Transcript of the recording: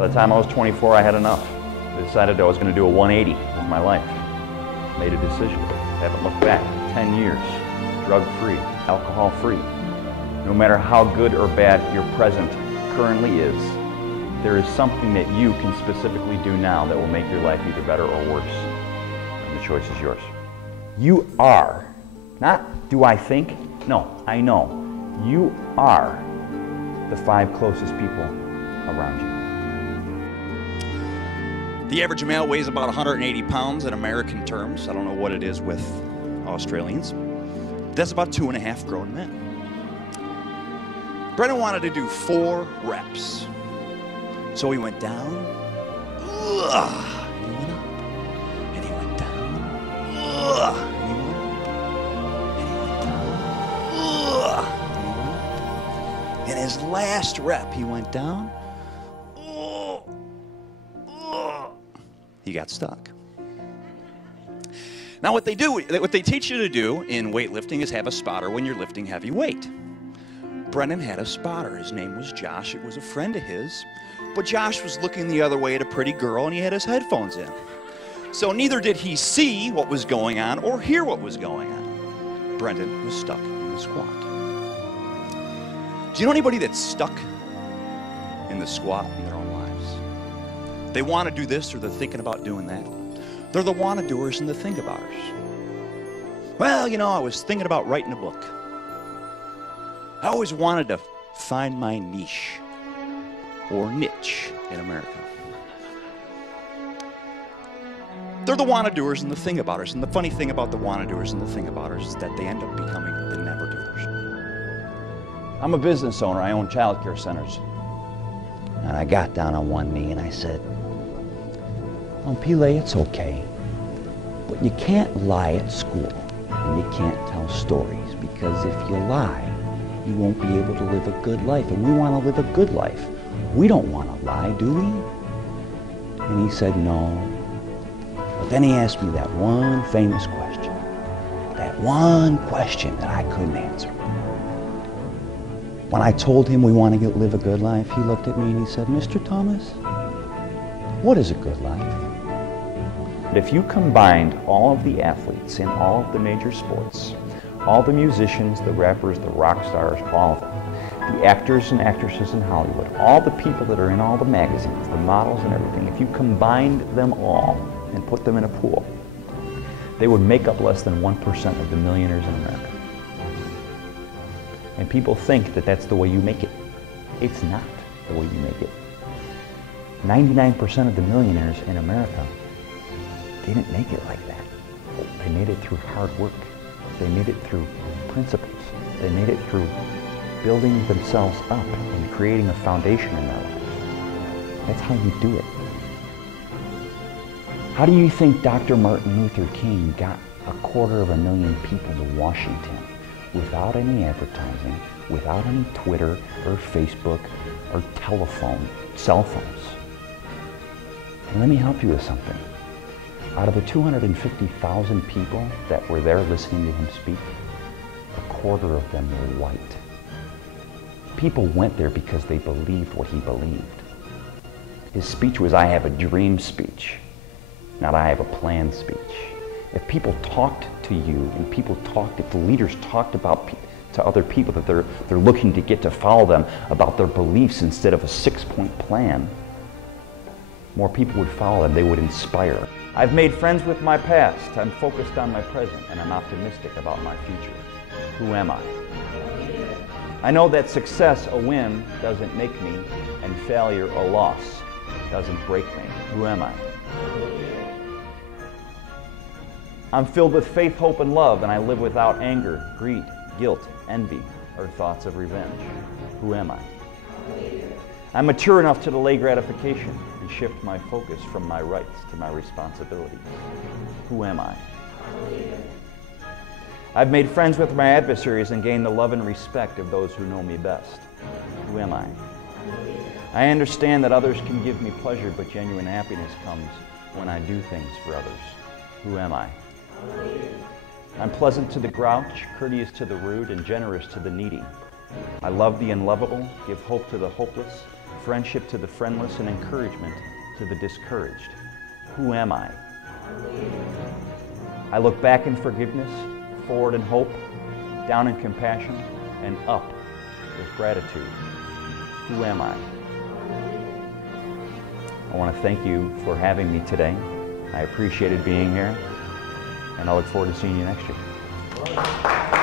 By the time I was 24, I had enough. I decided I was going to do a 180 with my life. Made a decision. Haven't looked back. 10 years. Drug-free. Alcohol-free. No matter how good or bad your present currently is, there is something that you can specifically do now that will make your life either better or worse. And the choice is yours. You are. Not do I think. No, I know. You are the 5 closest people around you. The average male weighs about 180 pounds in American terms. I don't know what it is with Australians. That's about 2.5 grown men. Brennan wanted to do 4 reps. So he went down, and he went up, and he went down, and he went up, and he went down, and he went up. In his last rep, he went down, he got stuck. Now what they teach you to do in weightlifting is have a spotter when you're lifting heavy weight. Brennan had a spotter. His name was Josh. It was a friend of his. But Josh was looking the other way at a pretty girl, and he had his headphones in. So neither did he see what was going on or hear what was going on. Brendan was stuck in the squat. Do you know anybody that's stuck in the squat in their own lives? They want to do this or they're thinking about doing that. They're the wanna-doers and the think-abouters. Well, you know, I was thinking about writing a book. I always wanted to find my niche. Or niche in America. They're the wanna-doers and the think-abouters. And the funny thing about the wanna-doers and the think-abouters is that they end up becoming the never-doers. I'm a business owner. I own child care centers. And I got down on one knee and I said, "Oh, Pele, it's okay. But you can't lie at school. And you can't tell stories. Because if you lie, you won't be able to live a good life. And we want to live a good life. We don't want to lie, do we?" And he said, "No." But then he asked me that one famous question. That one question that I couldn't answer. When I told him we want to live a good life, he looked at me and he said, "Mr. Thomas, what is a good life?" If you combined all of the athletes in all of the major sports, all the musicians, the rappers, the rock stars, all of them, the actors and actresses in Hollywood, all the people that are in all the magazines, the models and everything, if you combined them all and put them in a pool, they would make up less than 1% of the millionaires in America. And people think that that's the way you make it. It's not the way you make it. 99% of the millionaires in America didn't make it like that. They made it through hard work. They made it through principles. They made it through building themselves up and creating a foundation in their life. That's how you do it. How do you think Dr. Martin Luther King got 250,000 people to Washington without any advertising, without any Twitter or Facebook or cell phones? And let me help you with something. Out of the 250,000 people that were there listening to him speak, 1/4 of them were white. People went there because they believed what he believed. His speech was, "I have a dream" speech, not "I have a plan" speech. If people talked to you and if the leaders talked about to other people that they're looking to get to follow them about their beliefs instead of a 6-point plan, more people would follow them. They would inspire. I've made friends with my past. I'm focused on my present, and I'm optimistic about my future. Who am I? I know that success, a win, doesn't make me, and failure, a loss, doesn't break me. Who am I? I'm filled with faith, hope, and love, and I live without anger, greed, guilt, envy, or thoughts of revenge. Who am I? I'm mature enough to delay gratification and shift my focus from my rights to my responsibilities. Who am I? I've made friends with my adversaries and gained the love and respect of those who know me best. Who am I? I understand that others can give me pleasure, but genuine happiness comes when I do things for others. Who am I? I'm pleasant to the grouch, courteous to the rude, and generous to the needy. I love the unlovable, give hope to the hopeless, friendship to the friendless, and encouragement to the discouraged. Who am I? I look back in forgiveness, forward in hope, down in compassion, and up with gratitude. Who am I? I want to thank you for having me today. I appreciated being here, and I look forward to seeing you next year.